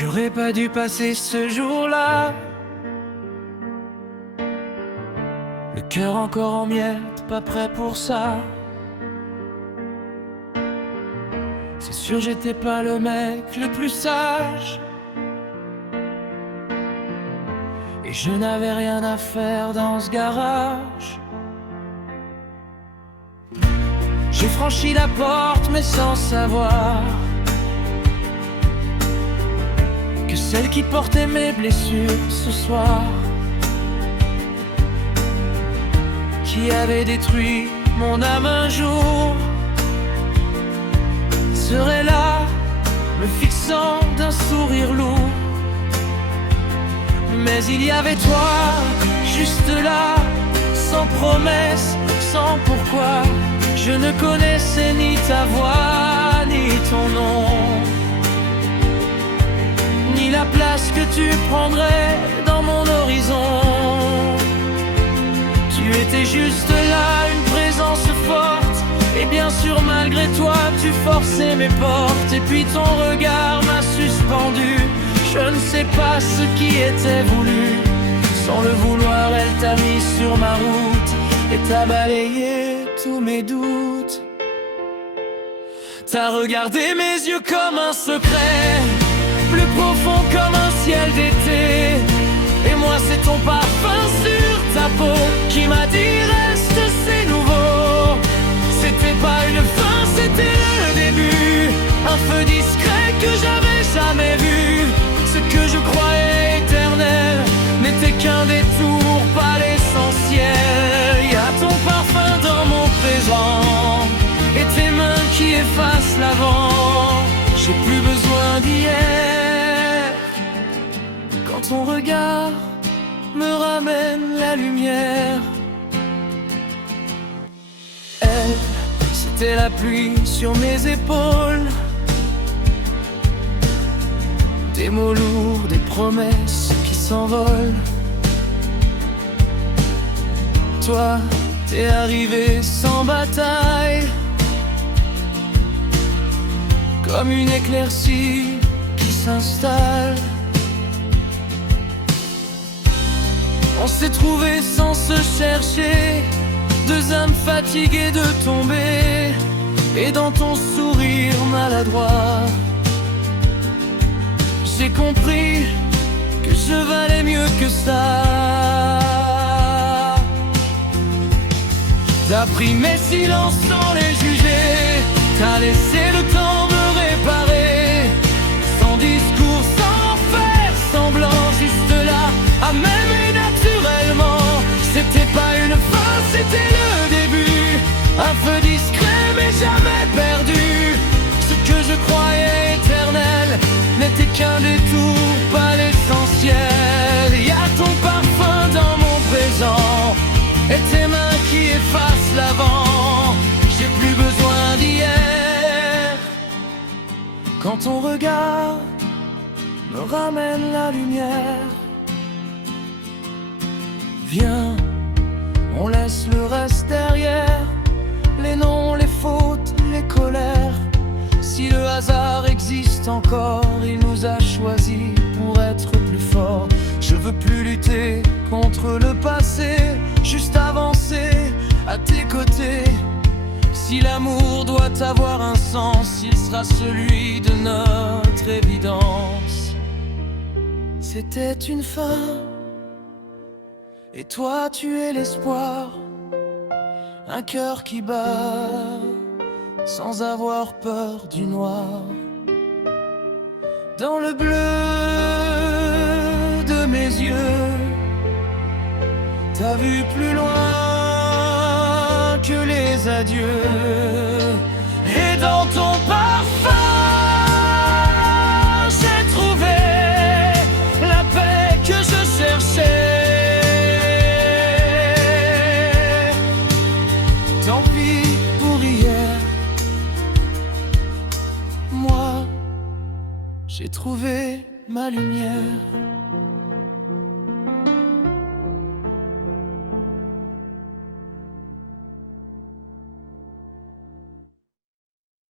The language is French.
J'aurais pas dû passer ce jour-là. Le cœur encore en miettes, pas prêt pour ça. C'est sûr j'étais pas le mec le plus sage. Et je n'avais rien à faire dans ce garage. J'ai franchi la porte mais sans savoir que celle qui portait mes blessures ce soir, qui avait détruit mon âme un jour, serait là, me fixant d'un sourire lourd. Mais il y avait toi, juste là, sans promesse, sans pourquoi. Je ne connaissais ni ta voix, ni ton nom, ni la place que tu prendrais dans mon horizon. Tu étais juste là, une présence forte, et bien sûr malgré toi tu forçais mes portes. Et puis ton regard m'a suspendu. Je ne sais pas ce qui était voulu. Sans le vouloir elle t'a mis sur ma route et t'a balayé tous mes doutes. T'as regardé mes yeux comme un secret, plus profond comme un ciel d'été. Et moi c'est ton parfum sur ta peau qui m'a dit reste, c'est nouveau. C'était pas une fin, c'était le début. Un feu discret que j'avais jamais vu. Ce que je croyais éternel n'était qu'un détour, pas l'essentiel. Y a ton parfum dans mon présent et tes mains qui effacent l'avant. J'ai plus besoin d'hier. Quand ton regard me ramène la lumière. Elle, c'était la pluie sur mes épaules. Des mots lourds, des promesses qui s'envolent. Toi, t'es arrivé sans bataille, comme une éclaircie qui s'installe. On s'est trouvés sans se chercher, deux âmes fatiguées de tomber. Et dans ton sourire maladroit, j'ai compris que je valais mieux que ça. T'as pris mes silences sans les juger. T'as laissé le temps me réparer. Sans discours, sans faire semblant, juste là, à m'aimer naturellement. C'était pas une fin, c'était le début. Un feu discret mais jamais perdu. Ce que je croyais éternel n'était qu'un détour, pas l'essentiel. Y a ton parfum dans mon présent et tes mains qui effacent l'avant. J'ai plus besoin d'hier. Quand ton regard me ramène la lumière. Viens, on laisse le reste derrière. Les noms, les fautes, les colères. Si le hasard existe encore, il nous a choisis pour être plus forts. Je veux plus lutter contre le passé, juste avancer à tes côtés. Si l'amour doit avoir un sens, il sera celui de notre évidence. C'était une fin, et toi tu es l'espoir. Un cœur qui bat sans avoir peur du noir. Dans le bleu de mes yeux, t'as vu plus loin que les adieux. Et dans ton parfum, j'ai trouvé la paix que je cherchais. Tant pis pour hier. Moi, j'ai trouvé ma lumière.